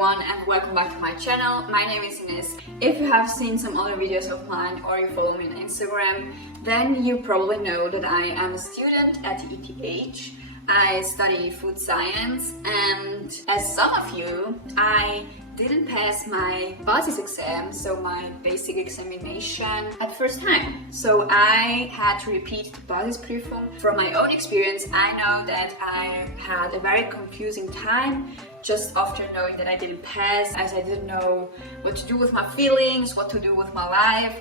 everyone and welcome back to my channel. My name is Ines. If you have seen some other videos of mine or you follow me on Instagram, then you probably know that I am a student at ETH. I study food science, and as some of you, I didn't pass my basis exam, so my basic examination at first time. So I had to repeat the Basisprüfung. From my own experience, I know that I had a very confusing time just after knowing that I didn't pass, as I didn't know what to do with my feelings, what to do with my life.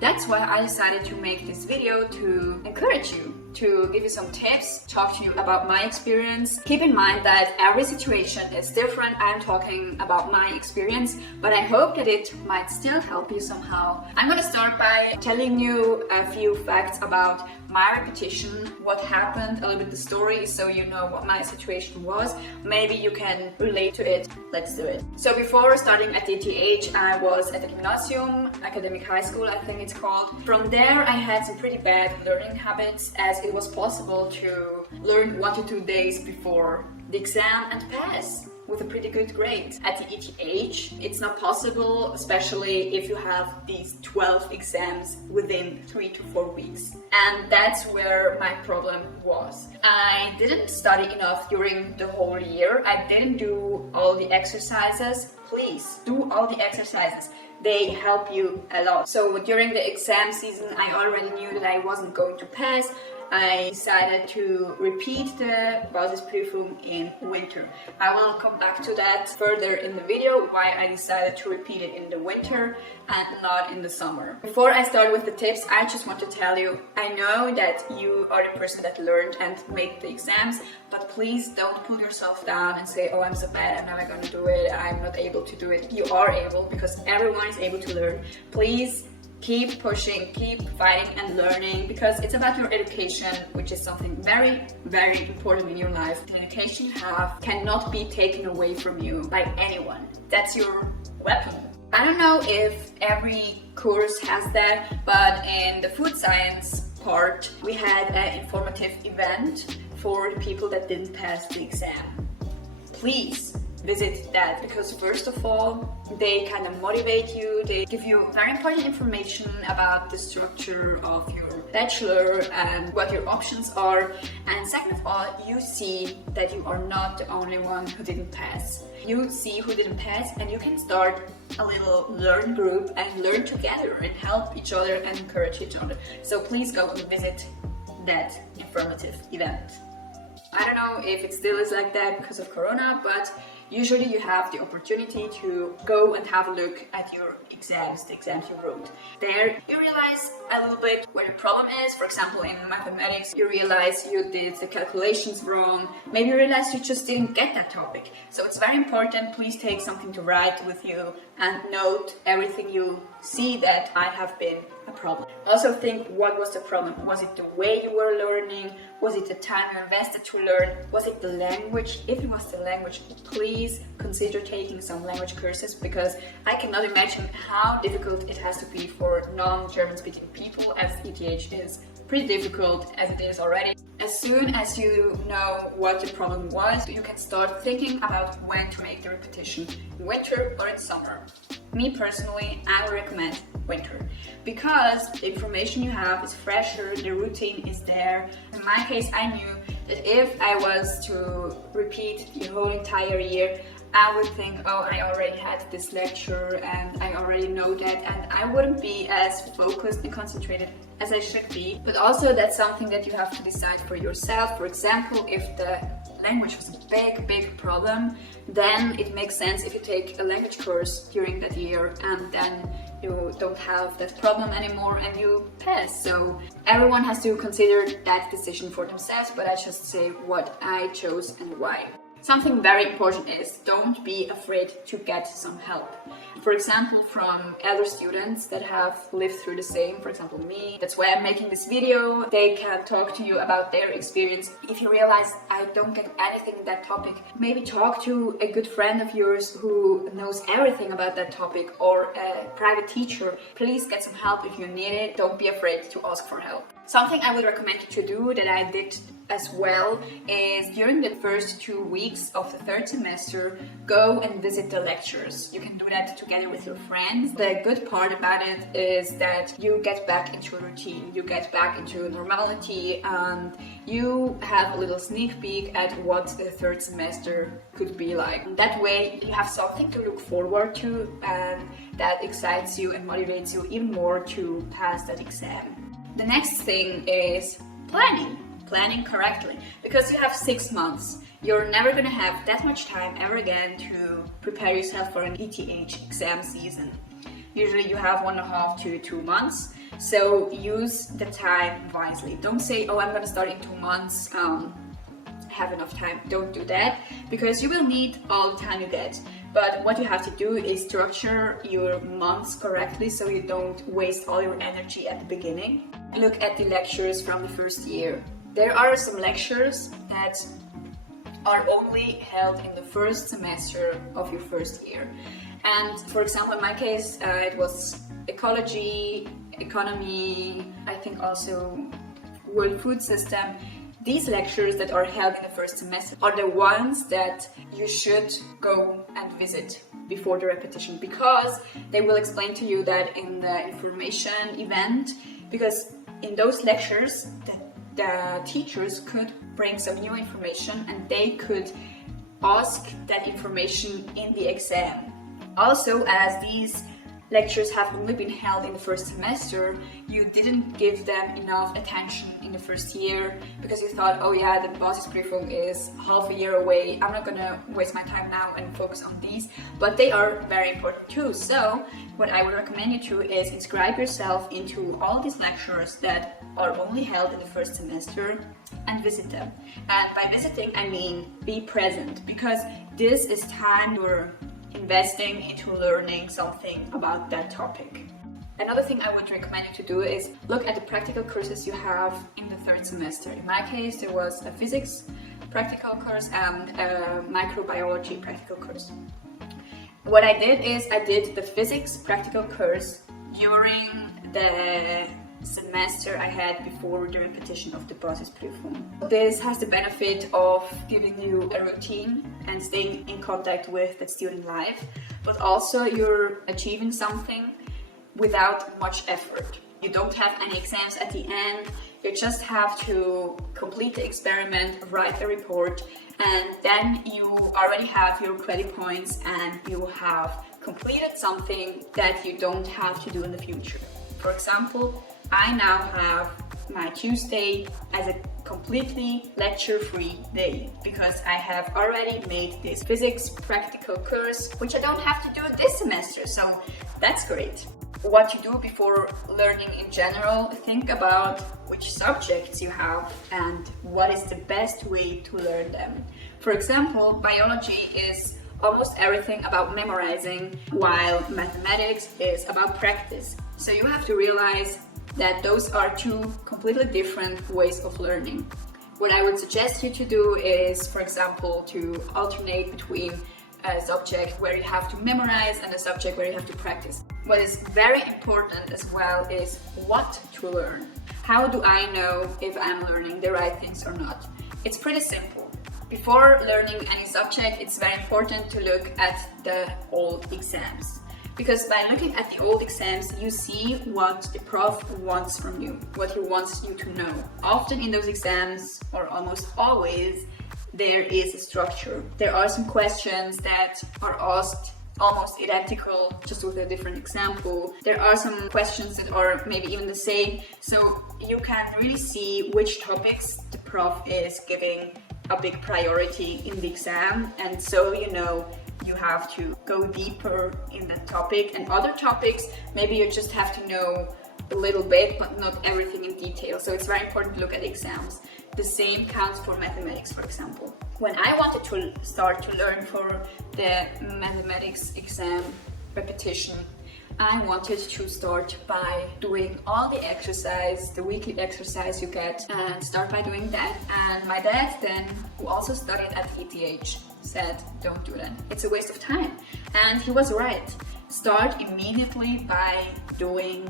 That's why I decided to make this video to encourage you, to give you some tips, talk to you about my experience. Keep in mind that every situation is different. I'm talking about my experience, but I hope that it might still help you somehow. I'm gonna start by telling you a few facts about my repetition, what happened, a little bit the story, so you know what my situation was. Maybe you can relate to it. Let's do it. So before starting at ETH, I was at the Gymnasium, academic high school I think it's called. From there I had some pretty bad learning habits, as it was possible to learn 1 to 2 days before the exam and pass with a pretty good grade. At the ETH, it's not possible, especially if you have these 12 exams within 3 to 4 weeks. And that's where my problem was. I didn't study enough during the whole year. I didn't do all the exercises. Please do all the exercises. They help you a lot. So during the exam season, I already knew that I wasn't going to pass. I decided to repeat the Basisprüfung in winter. I will come back to that further in the video, why I decided to repeat it in the winter and not in the summer. Before I start with the tips, I just want to tell you, I know that you are the person that learned and made the exams, but please don't pull yourself down and say, oh, I'm so bad, I'm never gonna do it, I'm not able to do it. You are able, because everyone is able to learn. Please keep pushing, keep fighting and learning, because it's about your education, which is something very, very important in your life. The education you have cannot be taken away from you by anyone. That's your weapon. I don't know if every course has that, but in the food science part, we had an informative event for the people that didn't pass the exam. Please visit that, because first of all, they kind of motivate you, they give you very important information about the structure of your bachelor and what your options are, and second of all, you see that you are not the only one who didn't pass. You see who didn't pass, and you can start a little learn group and learn together and help each other and encourage each other. So please go and visit that informative event. I don't know if it still is like that because of Corona, but usually you have the opportunity to go and have a look at your exams, the exams you wrote. There you realize a little bit where the problem is. For example, in mathematics, you realize you did the calculations wrong. Maybe you realize you just didn't get that topic. So it's very important, please take something to write with you and note everything you see that might have been a problem. Also think, what was the problem? Was it the way you were learning? Was it the time you invested to learn? Was it the language? If it was the language, please consider taking some language courses, because I cannot imagine how difficult it has to be for non-German speaking people, as ETH is pretty difficult as it is already. As soon as you know what the problem was, you can start thinking about when to make the repetition, in winter or in summer. Me personally, I would recommend winter, because the information you have is fresher, the routine is there. In my case, I knew that if I was to repeat the whole entire year, I would think, oh, I already had this lecture and I already know that, and I wouldn't be as focused and concentrated as I should be. But also that's something that you have to decide for yourself. For example, if the language was a big problem, then it makes sense if you take a language course during that year, and then you don't have that problem anymore and you pass. So everyone has to consider that decision for themselves, but I just say what I chose and why. Something very important is, don't be afraid to get some help. For example, from other students that have lived through the same, for example me. That's why I'm making this video. They can talk to you about their experience. If you realize I don't get anything in that topic, maybe talk to a good friend of yours who knows everything about that topic, or a private teacher. Please get some help if you need it. Don't be afraid to ask for help. Something I would recommend you to do that I did as well is during the first 2 weeks of the third semester, go and visit the lectures. You can do that together with your friends. The good part about it is that you get back into a routine, you get back into normality, and you have a little sneak peek at what the third semester could be like. That way you have something to look forward to, and that excites you and motivates you even more to pass that exam. The next thing is planning correctly, because you have 6 months. You're never gonna have that much time ever again to prepare yourself for an ETH exam season. Usually you have 1.5 to 2 months, so use the time wisely. Don't say, oh, I'm gonna start in 2 months, have enough time. Don't do that, because you will need all the time you get. But what you have to do is structure your months correctly so you don't waste all your energy at the beginning. Look at the lectures from the first year. There are some lectures that are only held in the first semester of your first year. And for example, in my case, it was ecology, economy, I think also world food system. These lectures that are held in the first semester are the ones that you should go and visit before the repetition, because they will explain to you that in the information event, because in those lectures the teachers could bring some new information and they could ask that information in the exam. Also, as these lectures have only been held in the first semester, you didn't give them enough attention in the first year because you thought, oh yeah, the Basisprüfung is half a year away, I'm not gonna waste my time now and focus on these, but they are very important too. So what I would recommend you to is inscribe yourself into all these lectures that are only held in the first semester and visit them. And by visiting, I mean be present, because this is time you're investing into learning something about that topic. Another thing I would recommend you to do is look at the practical courses you have in the third semester. In my case, there was a physics practical course and a microbiology practical course. What I did is I did the physics practical course during the semester I had before the repetition of the Basisprüfung. This has the benefit of giving you a routine and staying in contact with the student life, but also you're achieving something without much effort. You don't have any exams at the end, you just have to complete the experiment, write a report, and then you already have your credit points and you have completed something that you don't have to do in the future. For example, I now have my Tuesday as a completely lecture-free day because I have already made this physics practical course, which I don't have to do this semester, so that's great. What you do before learning in general, think about which subjects you have and what is the best way to learn them. For example, biology is almost everything about memorizing, while mathematics is about practice. So you have to realize that those are two completely different ways of learning. What I would suggest you to do is, for example, to alternate between a subject where you have to memorize and a subject where you have to practice. What is very important as well is what to learn. How do I know if I'm learning the right things or not? It's pretty simple. Before learning any subject, it's very important to look at the old exams. Because by looking at the old exams, you see what the prof wants from you, what he wants you to know. Often in those exams, or almost always, there is a structure. There are some questions that are asked almost identical, just with a different example. There are some questions that are maybe even the same, so you can really see which topics the prof is giving a big priority in the exam, and so you know you have to go deeper in that topic. And other topics, maybe you just have to know a little bit, but not everything in detail. So it's very important to look at exams. The same counts for mathematics, for example. When I wanted to start to learn for the mathematics exam repetition, I wanted to start by doing all the exercise, the weekly exercise you get, and start by doing that. And my dad then, who also studied at ETH, said, don't do that. It's a waste of time. And he was right. Start immediately by doing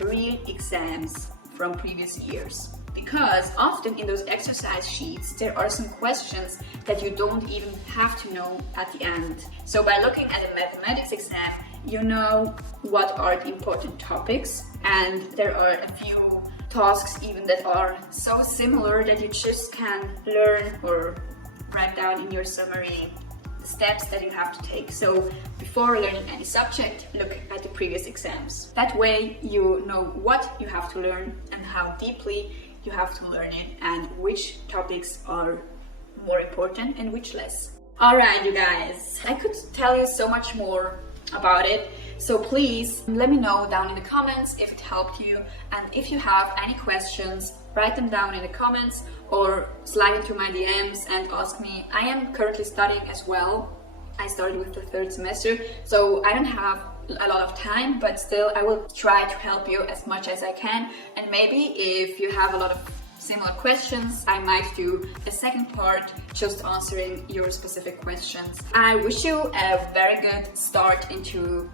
real exams from previous years. Because often in those exercise sheets there are some questions that you don't even have to know at the end. So by looking at a mathematics exam, you know what are the important topics, and there are a few tasks even that are so similar that you just can learn or write down in your summary the steps that you have to take. So before learning any subject, look at the previous exams. That way you know what you have to learn and how deeply you have to learn it, and which topics are more important and which less. Alright, you guys, I could tell you so much more about it, so please let me know down in the comments if it helped you, and if you have any questions, write them down in the comments or slide into my DMs and ask me. I am currently studying as well. I started with the 3rd semester, so I don't have a lot of time, but still I will try to help you as much as I can, and maybe if you have a lot of similar questions, I might do a second part just answering your specific questions. I wish you a very good start into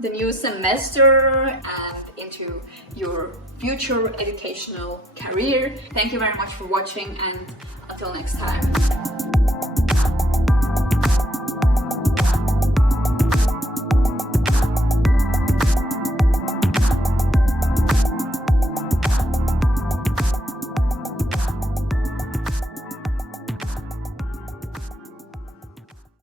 the new semester and into your future educational career. Thank you very much for watching, and until next time.